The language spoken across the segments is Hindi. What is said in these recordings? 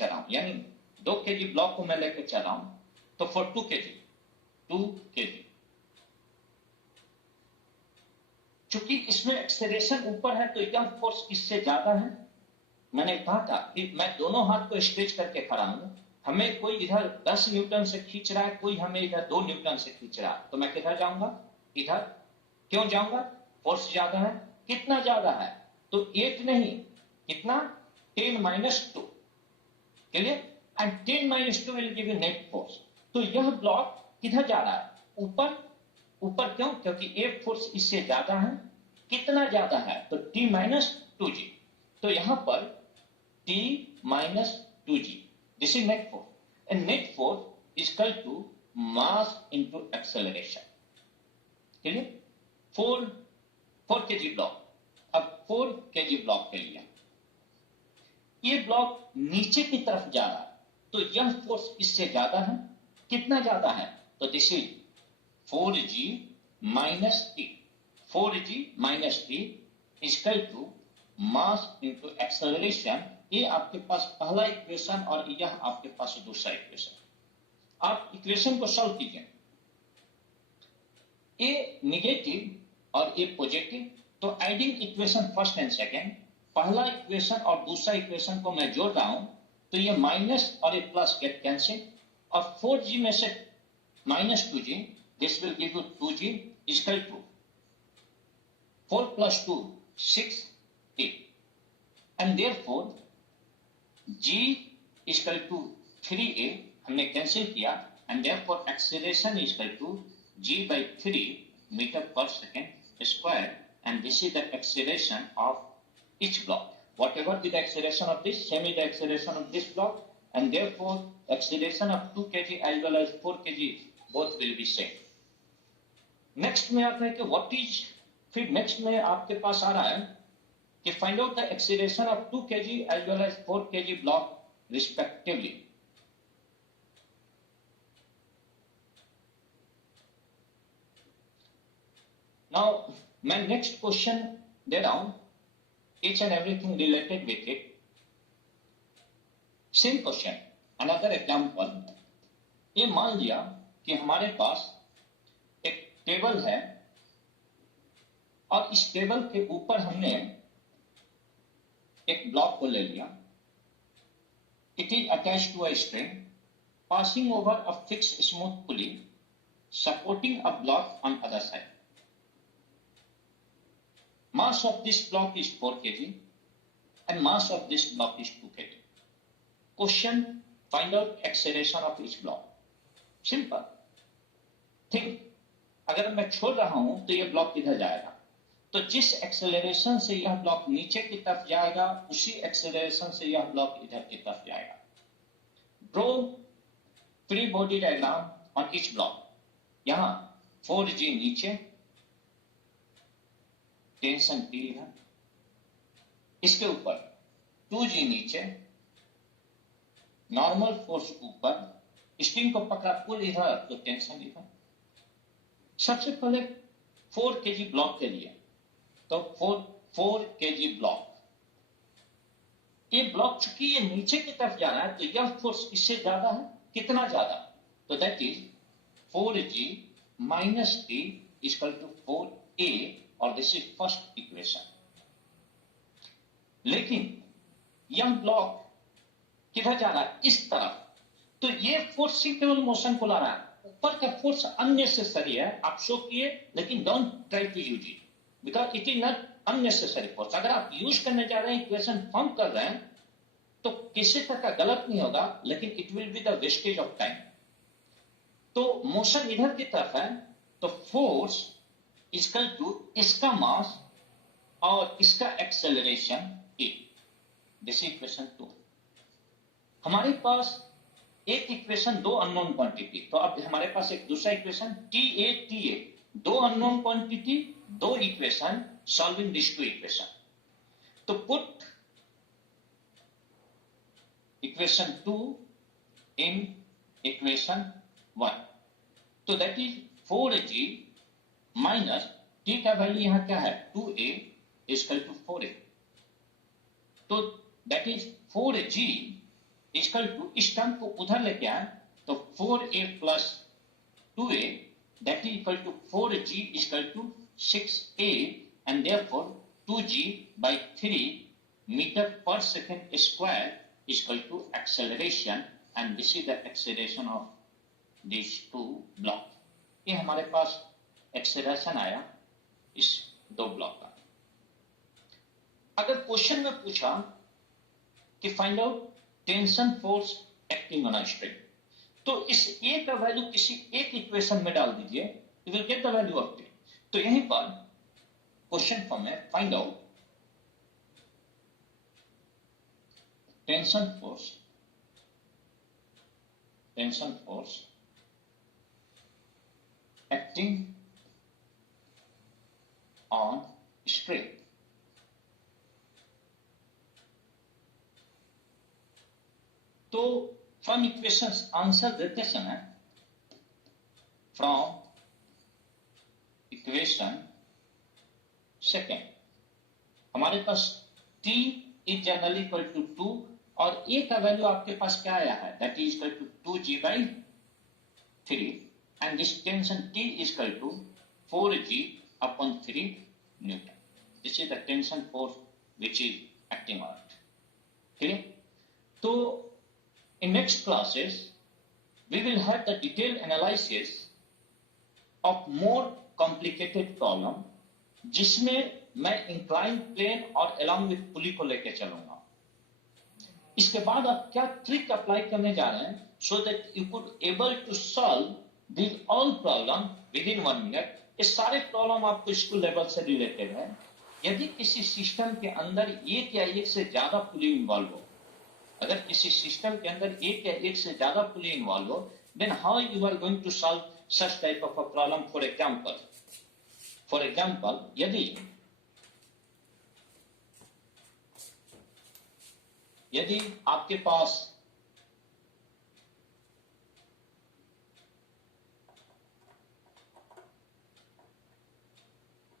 चल रहा हूं, यानी 2 kg ब्लॉक को मैं लेकर चल रहा हूं, तो फॉर 2 kg, चूंकि इसमें एक्सेलरेशन ऊपर है तो यह फोर्स इससे ज्यादा है। मैंने कहा था कि मैं दोनों हाथ को स्ट्रेच करके खड़ा हूं, हमें कोई इधर 10 न्यूटन से खींच रहा है, कोई हमें इधर 2 न्यूटन से खींच रहा है, तो मैं किधर जाऊंगा? इधर। क्यों जाऊंगा? फोर्स ज्यादा है। कितना ज्यादा है? तो 8 नहीं, कितना? 10 - 2, clear? And 10 - 2 will give you net force. तो यह ब्लॉक किधर जा रहा है? ऊपर। ऊपर क्यों? क्योंकि एक फोर्स इससे ज्यादा है। कितना ज्यादा है? तो T - 2g। तो यहां पर T - 2g, this is net force, and net force is equal to mass into acceleration, clear? 4 kg block, अब 4 kg ब्लॉक के लिए ये ब्लॉक नीचे की तरफ जा रहा है, तो यह फोर्स इससे ज्यादा है। कितना ज्यादा है? तो this is 4g minus t, 4g minus t is equal to mass into acceleration. ये आपके पास पहला इक्वेशन और यह आपके पास दूसरा इक्वेशन। आप इक्वेशन को सॉल्व कीजिए, ए निगेटिव और ए पॉजिटिव, तो adding equation first and second, पहला इक्वेशन और दूसरा इक्वेशन को मैं जोड़ रहा हूं, तो ये माइनस और ये प्लस गेट कैंसिल, और 4g में से -2g, this will give you 2g equal to 4 + 2 6, and therefore g is equal to 3a, हमने कैंसिल किया, and therefore acceleration is equal to g by 3 meter per second square, and this is the acceleration of each block. Whatever be the acceleration of this, same is the acceleration of this block, and therefore acceleration of 2 kg as well as 4 kg both will be same. Next में आता है कि व्हाट इज, फिर नेक्स्ट में आपके पास आ रहा है कि find out the acceleration of 2 kg as well as 4 kg block respectively. Now मैं नेक्स्ट क्वेश्चन दे रहा हूं, each and everything related with it. Same question, another example. ये मान लिया कि हमारे पास एक टेबल है और इस टेबल के ऊपर हमने एक ब्लॉक को ले लिया। It is attached to a string passing over a fixed smooth pulley supporting a block on other side. Mass of this block is 4 kg and mass of this block is 2 kg. Question, find out acceleration of each block. Simple. Think, अगर मैं छोड़ रहा हूं तो यह ब्लॉक किधर जाएगा? तो जिस एक्सेलरेशन से यह ब्लॉक नीचे की तरफ जाएगा, उसी एक्सेलरेशन से यह ब्लॉक इधर की तरफ जाएगा। Draw free body diagram on each block. यहां 4g नीचे, टेंशन T है, इसके ऊपर 2g नीचे, नॉर्मल फोर्स ऊपर, स्ट्रिंग को पकड़ा पुल इधर तो टेंशन इधर। सबसे पहले 4 kg ब्लॉक के लिए, तो 4 kg ब्लॉक, ये ब्लॉक चूंकि ये नीचे की तरफ जा रहा है तो यह फोर्स इससे ज्यादा है। कितना ज्यादा? तो that is 4g minus t is equal to 4a, और दिस इज फर्स्ट इक्वेशन। लेकिन यह ब्लॉक किधर जा रहा है? इस तरफ। तो ये फोर्स ही केवल मोशन को ला रहा है, ऊपर का फोर्स अननेसेसरी है, आप शो किए, लेकिन don't try to use it because it is not unnecessary force. अगर आप यूज करने जा रहे हैं, इक्वेशन फॉर्म कर रहे हैं, तो किसी तरह का गलत नहीं होगा, लेकिन it will be the wastage of time. तो मोशन इधर की तरफ है, तो फोर्स इक्वल टू इसका मास और इसका एक्सेलरेशन ए। This equation 2। हमारे पास एक इक्वेशन, दो अननोन क्वांटिटी, तो अब हमारे पास एक दूसरा इक्वेशन TA, दो अननोन क्वांटिटी, दो equation, solving this two equation. तो पुट इक्वेशन 2 इन इक्वेशन 1, तो that is 4g minus t का वैल्यू यहां क्या है? 2a इक्वल टू 4a, तो that is 4g equal to इस टर्म को उधर लेके आए तो 4a plus 2a that is equal to 4g is equal to 6a and therefore 2g by 3 meter per second square is equal to acceleration and this is the acceleration of these two blocks. ये हमारे पास एक्सेलरेशन आया इस दो ब्लॉक का। अगर क्वेश्चन में पूछा कि find out tension force acting on a string, तो इस ए का वैल्यू किसी एक इक्वेशन में डाल दीजिए, you will get the value of T. तो यहीं पर क्वेश्चन फॉर्म में find out tension force acting on string. तो फ्रॉम इक्वेशंस आंसर देते समय फ्रॉम इक्वेशन सेकेंड हमारे पास t is generally equal to 2 और a का वैल्यू आपके पास क्या आया है, that is equal to 2g by 3 and this tension t is equal to 4g upon 3 Newton. This is the tension force which is acting on it. Okay? So in next classes we will have the detailed analysis of more complicated problem जिसमें मैं inclined plane और along with pulley को लेके चलूंगा। इसके बाद आप क्या ट्रिक अप्लाई करने जा रहे हैं so that you could able to solve these all problem within 1 minute। ये सारे प्रॉब्लम आपको स्कूल लेवल से रिलेटेड है। यदि किसी सिस्टम के अंदर एक या एक से ज्यादा पुली इन्वॉल्व हो, अगर किसी सिस्टम के अंदर एक या एक से ज्यादा पुली इन्वॉल्व हो, then how you are going to solve such type of a problem. For example यदि आपके पास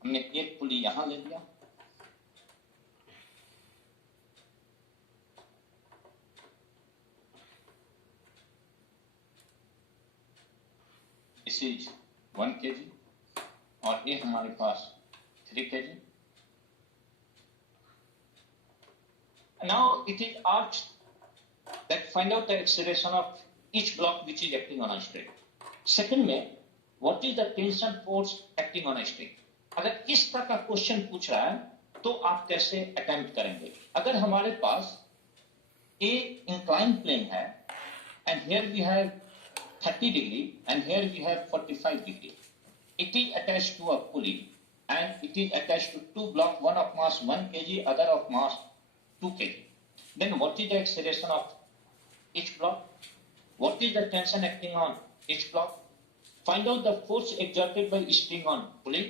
हमने एक पुली यहां ले लिया, दिस इज 1 kg और ये हमारे पास 3 kg। Now it is asked that find out the acceleration of each block which is acting on a string. Second में what is the tension force acting on a string? अगर इस तरह का क्वेश्चन पूछ रहा है तो आप कैसे अटेम्प्ट करेंगे। अगर हमारे पास ए इंक्लाइन प्लेन है and here we have 30 degree and here we have 45 degree, it is attached to a pulley and it is attached to two block, one of mass 1 kg, other of mass 2 kg। Then what is the acceleration of each block, what is the tension acting on each block, find out the force exerted by string on pulley.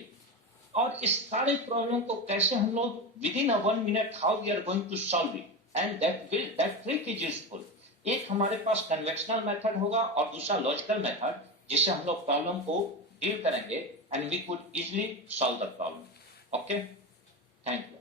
और इस सारे प्रॉब्लम को कैसे हम लोग within 1 minute how we are going to solve it, and that trick is useful. एक हमारे पास कन्वेंशनल मेथड होगा और दूसरा लॉजिकल मेथड, जिससे हम लोग प्रॉब्लम को डील करेंगे and we could easily solve the problem. Okay, thank you.